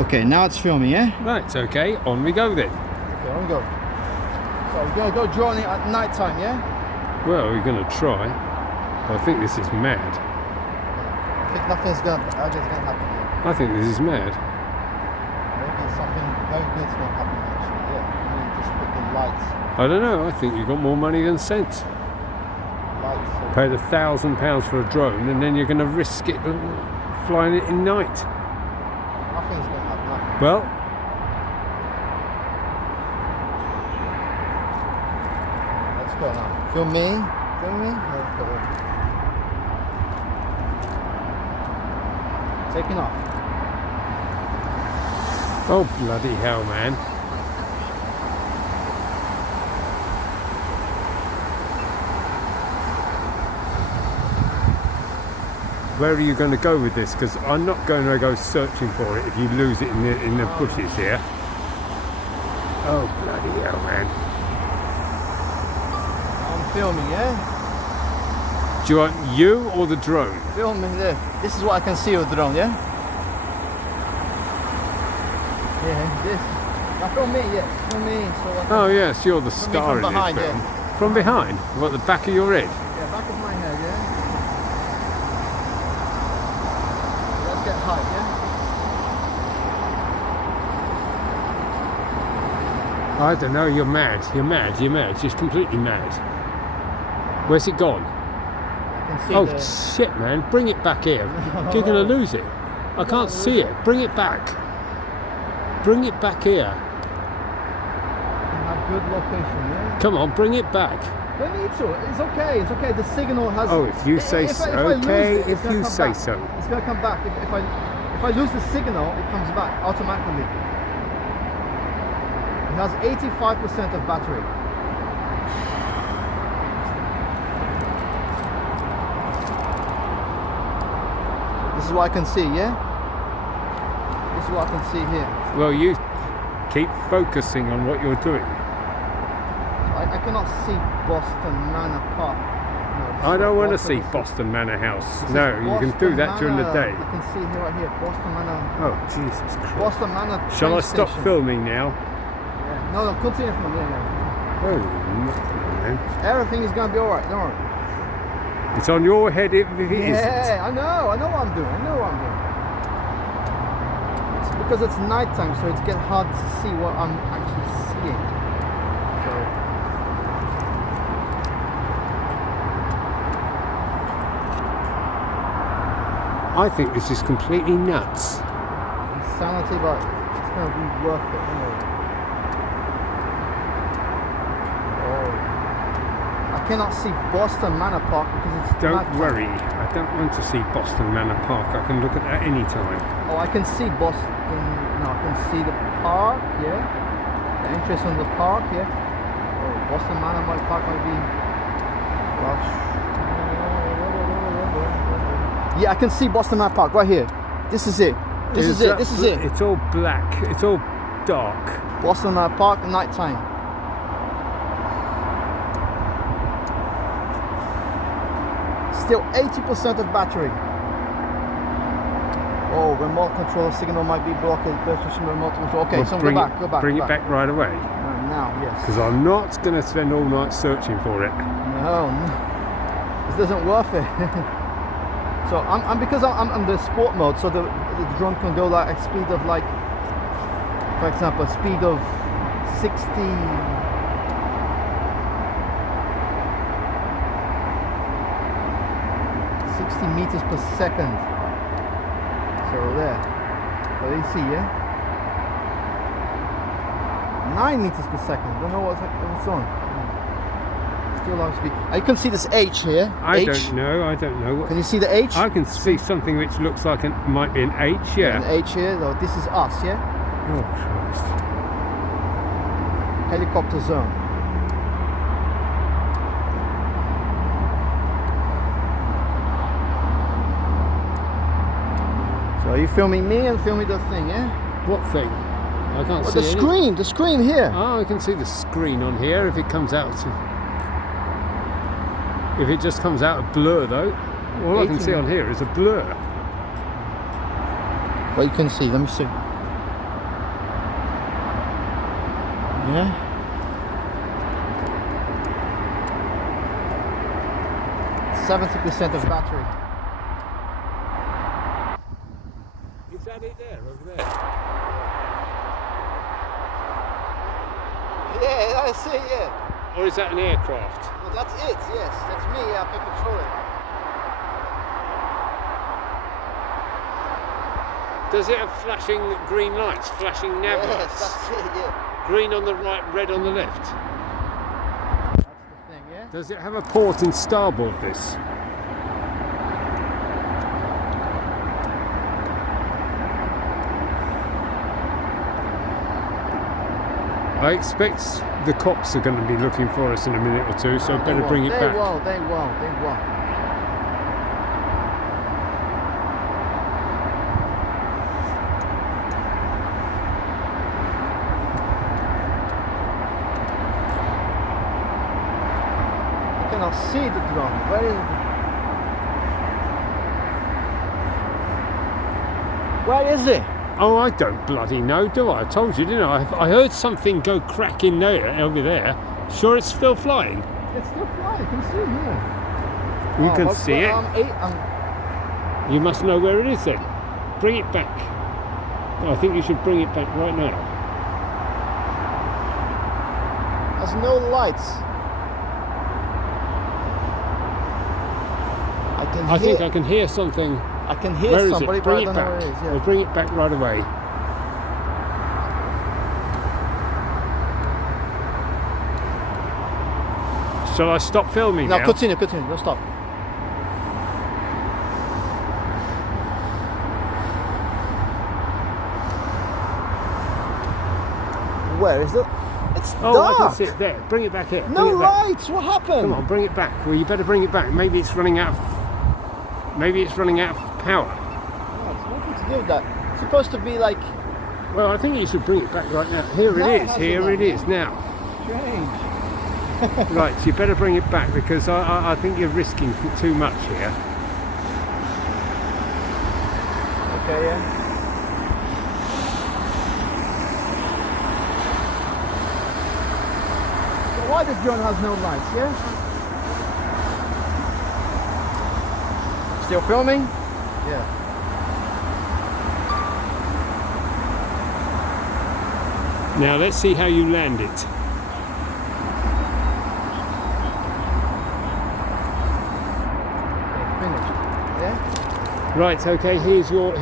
Okay, now it's filming, yeah? Right, okay, on we go then. Okay, on we go. So we're gonna go drone it at night time, yeah? Well, we're going to try. I think this is mad. I think nothing's gonna happen here. I think this is mad. Maybe something very good's gonna happen actually, yeah. Maybe just put the lights. I don't know, I think you've got more money than sense. Lights. So Paid £1,000 for a drone and then you're going to risk it flying it in night. nothing's gonna happen, nothing. Well, Let's go now. Film me? Film me? Okay. Taking off. oh bloody hell, man. Where are you going to go with this? Because I'm not going to go searching for it if you lose it in the bushes here. Oh bloody hell, man. I'm filming, yeah? Do you want you or the drone? Filming there. This is what I can see with the drone, yeah? Yeah, this. Now film me, yeah. Film me. So I can Oh yes, you're the film me star from in behind, this film. yeah. From behind? What, the back of your head? Yeah, back of my head, yeah? Let's get high, yeah? I don't know, you're mad. You're mad, you're mad. You're completely mad. Where's it gone? I can see Oh the... shit, man, bring it back here. You're gonna lose it. I can't see it. Bring it back. Bring it back here. have good location, yeah? Come on, bring it back. Don't need to. It's okay. It's okay. The signal has. Oh, if you say so. Okay, if you say so. It's gonna come back. If I lose the signal, it comes back automatically. It has 85% of battery. This is what I can see, yeah? This is what I can see here. Well, you keep focusing on what you're doing. I cannot see Boston Manor Park. No, I don't want to Boston see is- Boston Manor House. this is No, you can do Boston that during the Manor. day. You can see here, right here, Boston Manor. Oh, Jesus Christ. Boston Manor. Shall I train stop station. filming now? Yeah. No, continue from there. Yeah. Oh, nothing, man. Everything is gonna be alright. Don't worry. It's on your head if it isn't. Yeah, I know what I'm doing. It's because it's nighttime, so it's getting hard to see what I'm actually seeing. So I think this is completely nuts. insanity, but it's gonna be worth it anyway. Oh, I cannot see Boston Manor Park because it's Don't nighttime. worry, I don't want to see Boston Manor Park. I can look at that any time. Oh, I can see Boston. No, I can see the park. Yeah, the entrance in the park. Yeah. Oh, Boston Manor Park might be. Well, yeah, I can see Boston Manor Park right here. This is it. This is it. It's all black. It's all dark. Boston Manor Park, nighttime. Still 80% of battery. Oh, remote control signal might be blocked. Remote control. Okay, Well, so bring go back. Bring it back right away. Now, yes. Because I'm not going to spend all night searching for it. No, this isn't worth it. So because I'm in the sport mode, so the drone can go like a speed of like, for example, a speed of 60 meters per second. So there. So you see, yeah? 9 meters per second. Don't know what's on. Still low speed. You can see this H here. I H. don't know. Can you see the H? I can see something which looks like it might be an H, yeah. An H here. So this is us, yeah? Oh, Christ. Helicopter zone. So are you filming me and filming the thing, yeah? What thing? I can't Oh, see the screen here. Oh, I can see the screen on here if it comes out. If it just comes out a blur though, all I can see on here is a blur. Well, you can see, let me see. Yeah. %70 of battery. Is that it there, over there? Yeah, I see. Yeah. Or is that an aircraft? Well, that's it. Yes, that's me. I can control it. Does it have flashing green lights, flashing nav Yes, lights? that's it. Yeah. Green on the right, red on the left. That's the thing. Yeah. Does it have a port in starboard, this? I expect the cops are going to be looking for us in a minute or two, so I better bring it back. They won't. I cannot see the drone. Where is it? Where is it? Oh, I don't bloody know, do I? I told you, didn't I? I heard something go cracking there, over there. Sure it's still flying? It's still flying. You can see it here. You can see it? You must know where it is then. Bring it back. I think you should bring it back right now. There's no lights. I think I can hear something. I can hear Where is somebody, it? but I Bring don't it know where back. it is. Yeah. We'll bring it back right away. Shall I stop filming now? No, continue. Don't stop. Where is it? It's Oh, dark. I can see it there. Bring it back here. No Bring it back. lights. What happened? Come on, bring it back. Well, you better bring it back. Maybe it's running out of power. No, it's nothing to do with that. It's supposed to be like Well, I think you should bring it back right now. Here No, it it is. hasn't Here it done. is now. strange. Right, so you better bring it back because I think you're risking too much here. Okay, yeah. So why this drone has no lights, yeah? Still filming? Yeah. Now let's see how you land it. Finished. Yeah? Right, okay, here's your